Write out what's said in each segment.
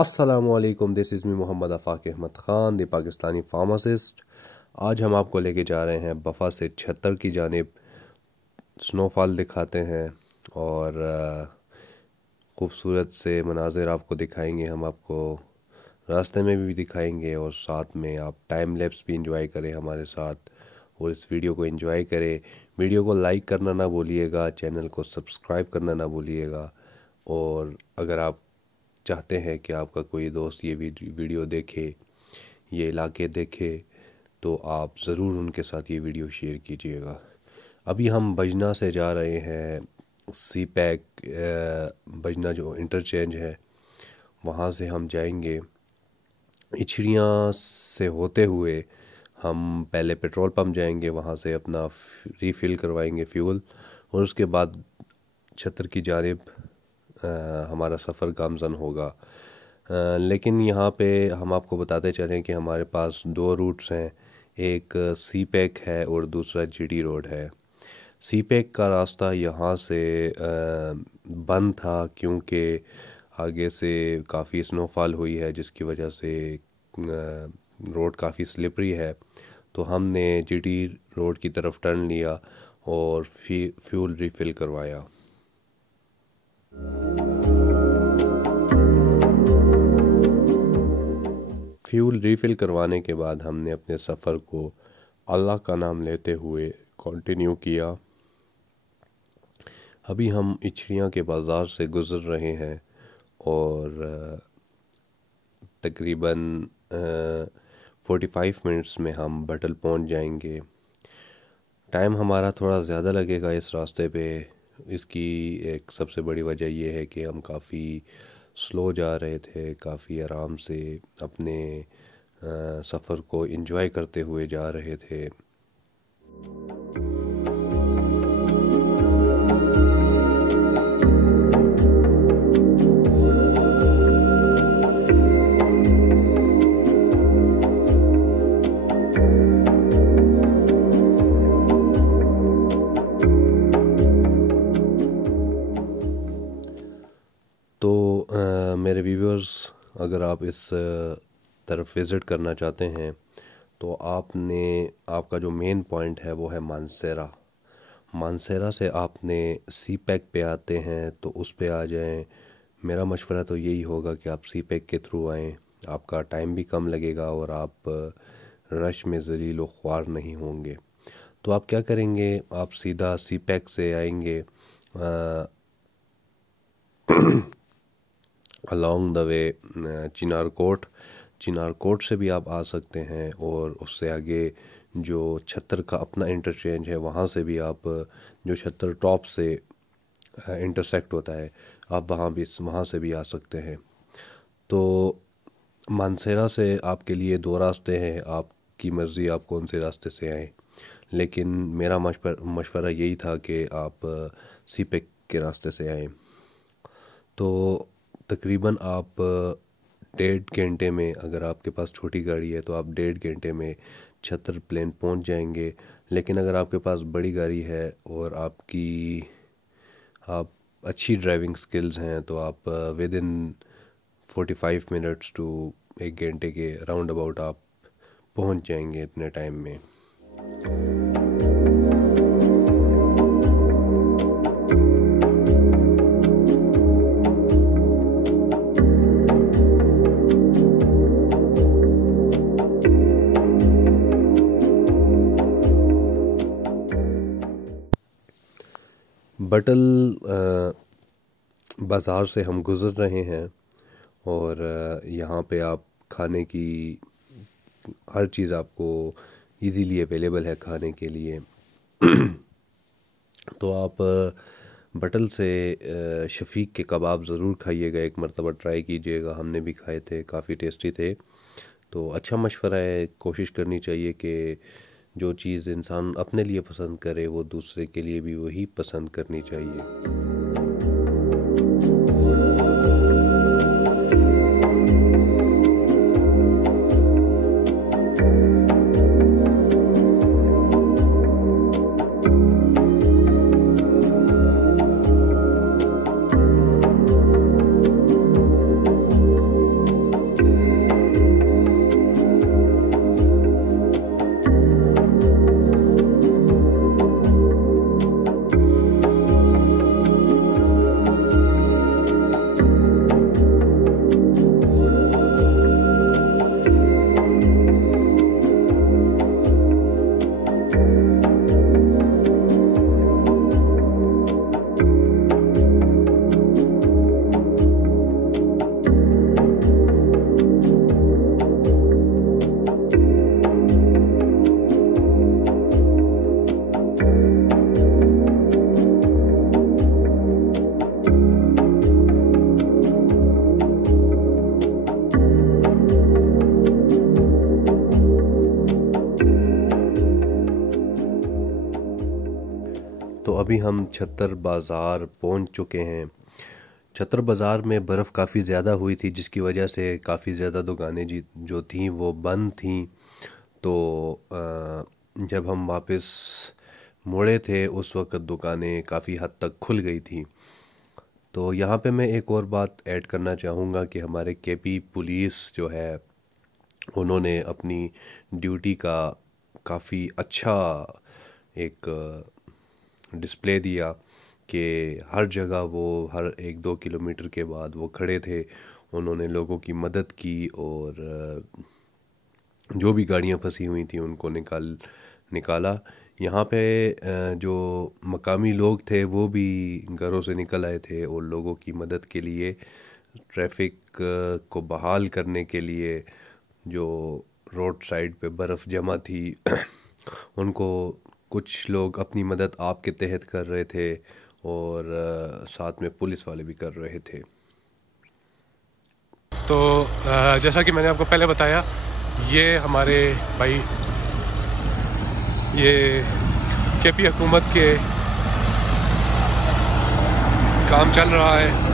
अस्सलामुअलैकुम, this is me Mohammad Afaq Ahmad Khan the Pakistani pharmacist. आज हम आपको लेके जा रहे हैं बफ़ा से छत्तर की जानिब। स्नोफॉल दिखाते हैं और ख़ूबसूरत से मनाज़िर आपको दिखाएंगे। हम आपको रास्ते में भी दिखाएंगे और साथ में आप टाइम लैप्स भी इंजॉय करें हमारे साथ और इस वीडियो को एंजॉय करें। वीडियो को लाइक करना ना भूलिएगा, चैनल को सब्सक्राइब करना ना भूलिएगा। और अगर आप चाहते हैं कि आपका कोई दोस्त ये वीडियो देखे, ये इलाके देखे, तो आप ज़रूर उनके साथ ये वीडियो शेयर कीजिएगा। अभी हम बजना से जा रहे हैं सी पैक, बजना जो इंटरचेंज है वहाँ से हम जाएंगे। इछड़ियाँ से होते हुए हम पहले पेट्रोल पंप जाएंगे, वहाँ से अपना रीफ़िल करवाएंगे फ्यूल और उसके बाद छत्तर की जानिब हमारा सफ़र गामज़न होगा। लेकिन यहाँ पे हम आपको बताते चलें कि हमारे पास दो रूट्स हैं, एक सी पैक है और दूसरा जीडी रोड है। सी पैक का रास्ता यहाँ से बंद था क्योंकि आगे से काफ़ी स्नोफॉल हुई है, जिसकी वजह से रोड काफ़ी स्लिपरी है। तो हमने जीडी रोड की तरफ टर्न लिया और फ्यूल रिफ़िल करवाया। फ्यूल रिफ़िल करवाने के बाद हमने अपने सफ़र को अल्लाह का नाम लेते हुए कंटिन्यू किया। अभी हम इछड़ियाँ के बाज़ार से गुज़र रहे हैं और तकरीबन 45 मिनट्स में हम बटल पहुंच जाएंगे। टाइम हमारा थोड़ा ज़्यादा लगेगा इस रास्ते पे। इसकी एक सबसे बड़ी वजह यह है कि हम काफ़ी स्लो जा रहे थे, काफ़ी आराम से अपने सफ़र को एंजॉय करते हुए जा रहे थे। तो मेरे व्यूअर्स, अगर आप इस तरफ विज़िट करना चाहते हैं तो आपका जो मेन पॉइंट है वो है मानसेरा। मानसेरा से आपने सी पैक पे आते हैं तो उस पे आ जाएं। मेरा मशवरा तो यही होगा कि आप सी पैक के थ्रू आएँ, आपका टाइम भी कम लगेगा और आप रश में ज़लील व ख्वार नहीं होंगे। तो आप क्या करेंगे, आप सीधा सी पैक से आएंगे अलॉन्ग द वे चिनारकोट से भी आप आ सकते हैं और उससे आगे जो छत्तर का अपना इंटरचेंज है वहाँ से भी आप, जो छत्तर टॉप से इंटरसेक्ट होता है, आप वहाँ से भी आ सकते हैं। तो मानसेरा से आपके लिए दो रास्ते हैं, आपकी मर्ज़ी आप कौन से रास्ते से आएँ। लेकिन मेरा मशवरा यही था कि आप सी पैक के रास्ते से आएँ। तो तकरीबन आप 1.5 घंटे में, अगर आपके पास छोटी गाड़ी है तो आप 1.5 घंटे में छत्तर प्लेन पहुंच जाएंगे। लेकिन अगर आपके पास बड़ी गाड़ी है और आप अच्छी ड्राइविंग स्किल्स हैं तो आप विद इन 45 मिनट्स टू 1 घंटे के राउंड अबाउट आप पहुंच जाएंगे इतने टाइम में। बटल बाज़ार से हम गुज़र रहे हैं और यहाँ पे आप खाने की हर चीज़ आपको इजीली अवेलेबल है खाने के लिए। तो आप बटल से शफीक के कबाब ज़रूर खाइएगा, एक मरतबा ट्राई कीजिएगा। हमने भी खाए थे, काफ़ी टेस्टी थे। तो अच्छा मशवरा है, कोशिश करनी चाहिए कि जो चीज़ इंसान अपने लिए पसंद करे वो दूसरे के लिए भी वही पसंद करनी चाहिए। अभी हम छत्तर बाज़ार पहुंच चुके हैं। छत्तर बाज़ार में बर्फ़ काफ़ी ज़्यादा हुई थी, जिसकी वजह से काफ़ी ज़्यादा दुकानें जो थीं वो बंद थीं। तो जब हम वापस मुड़े थे उस वक़्त दुकानें काफ़ी हद तक खुल गई थी। तो यहाँ पे मैं एक और बात ऐड करना चाहूँगा कि हमारे केपी पुलिस जो है उन्होंने अपनी ड्यूटी का काफ़ी अच्छा एक डिस्प्ले दिया कि हर जगह वो हर 1-2 किलोमीटर के बाद वो खड़े थे। उन्होंने लोगों की मदद की और जो भी गाड़ियाँ फंसी हुई थी उनको निकाला। यहाँ पे जो मकामी लोग थे वो भी घरों से निकल आए थे और लोगों की मदद के लिए, ट्रैफिक को बहाल करने के लिए, जो रोड साइड पे बर्फ़ जमा थी उनको कुछ लोग अपनी मदद आपके तहत कर रहे थे और साथ में पुलिस वाले भी कर रहे थे। तो जैसा कि मैंने आपको पहले बताया, ये हमारे भाई ये केपी हुकूमत के काम चल रहा है।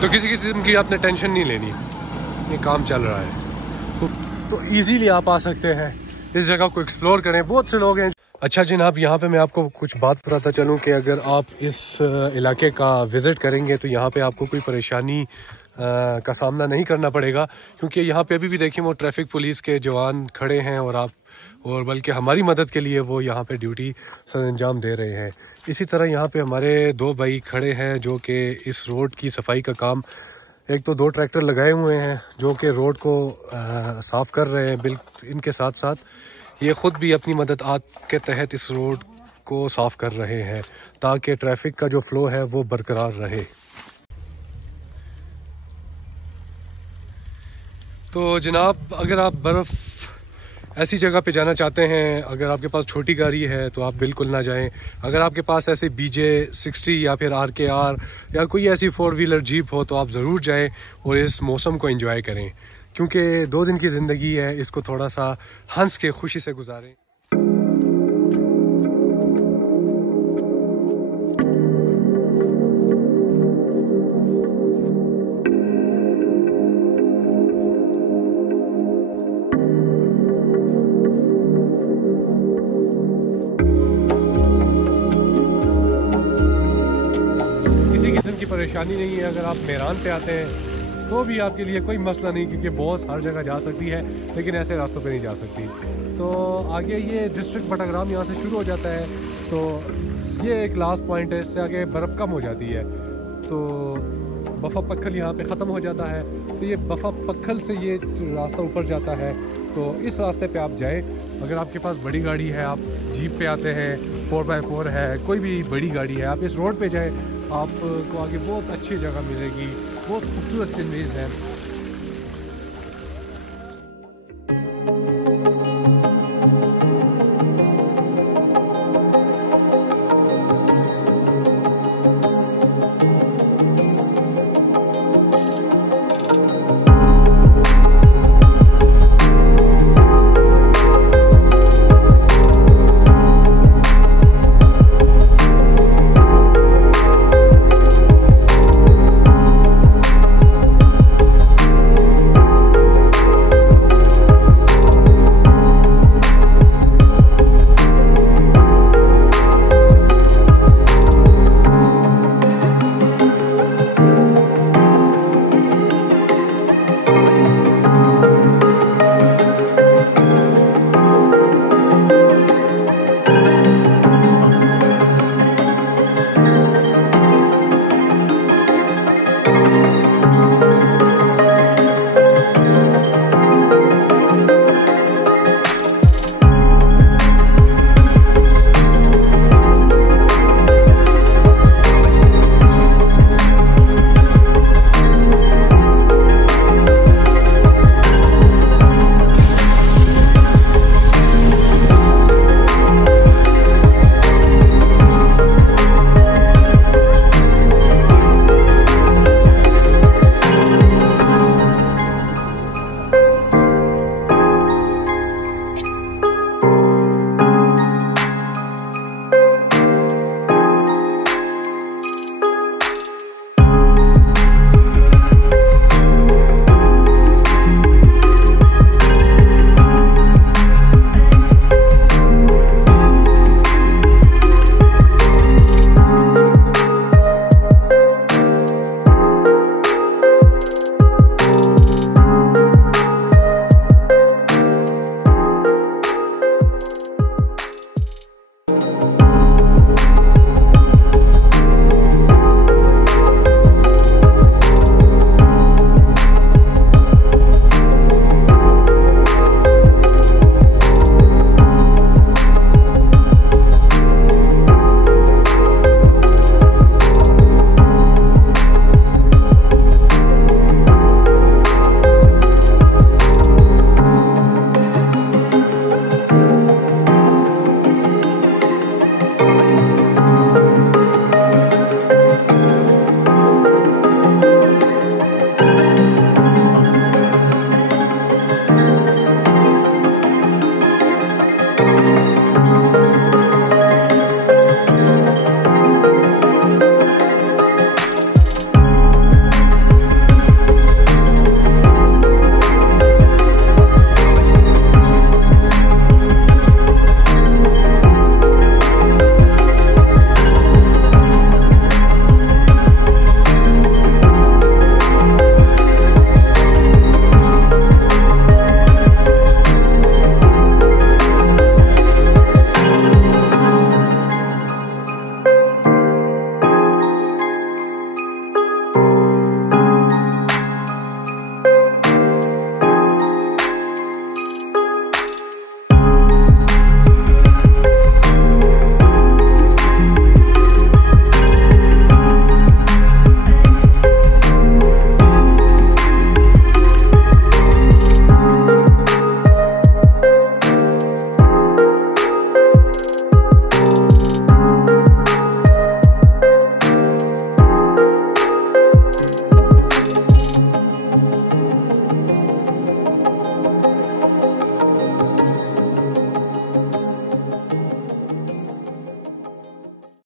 तो किसी किस्म की आपने टेंशन नहीं लेनी, ये काम चल रहा है तो इजीली आप आ सकते हैं, इस जगह को एक्सप्लोर करें। बहुत से लोग हैं। अच्छा जनाब, यहाँ पे मैं आपको कुछ बात बताता चलूँ कि अगर आप इस इलाके का विज़िट करेंगे तो यहाँ पे आपको कोई परेशानी का सामना नहीं करना पड़ेगा, क्योंकि यहाँ पे अभी भी देखिए वो ट्रैफिक पुलिस के जवान खड़े हैं और बल्कि हमारी मदद के लिए वो यहाँ पे ड्यूटी सर अंजाम दे रहे हैं। इसी तरह यहाँ पे हमारे 2 भाई खड़े हैं जो कि इस रोड की सफाई का काम, एक तो 2 ट्रैक्टर लगाए हुए हैं जो कि रोड को साफ़ कर रहे हैं। बिल्कुल इनके साथ साथ ये ख़ुद भी अपनी मदद के तहत इस रोड को साफ़ कर रहे हैं ताकि ट्रैफिक का जो फ़्लो है वो बरकरार रहे। तो जनाब, अगर आप बर्फ़ ऐसी जगह पे जाना चाहते हैं, अगर आपके पास छोटी गाड़ी है तो आप बिल्कुल ना जाएं। अगर आपके पास ऐसे BJ60 या फिर RKR या कोई ऐसी 4 व्हीलर जीप हो तो आप ज़रूर जाएं और इस मौसम को एंजॉय करें, क्योंकि 2 दिन की ज़िंदगी है, इसको थोड़ा सा हंस के खुशी से गुजारें। परेशानी नहीं है। अगर आप मेरान पे आते हैं तो भी आपके लिए कोई मसला नहीं, क्योंकि बॉस हर जगह जा सकती है लेकिन ऐसे रास्तों पे नहीं जा सकती। तो आगे ये डिस्ट्रिक्ट बटाग्राम यहाँ से शुरू हो जाता है, तो ये एक लास्ट पॉइंट है, इससे आगे बर्फ़ कम हो जाती है तो बफ़ा पक्खल यहाँ पे ख़त्म हो जाता है। तो ये बफ़ा पक्खल से ये रास्ता ऊपर जाता है, तो इस रास्ते पे आप जाएं। अगर आपके पास बड़ी गाड़ी है, आप जीप पे आते हैं, 4x4 है, कोई भी बड़ी गाड़ी है, आप इस रोड पे जाएं, आपको आगे बहुत अच्छी जगह मिलेगी, बहुत खूबसूरत सीनरीज़ है।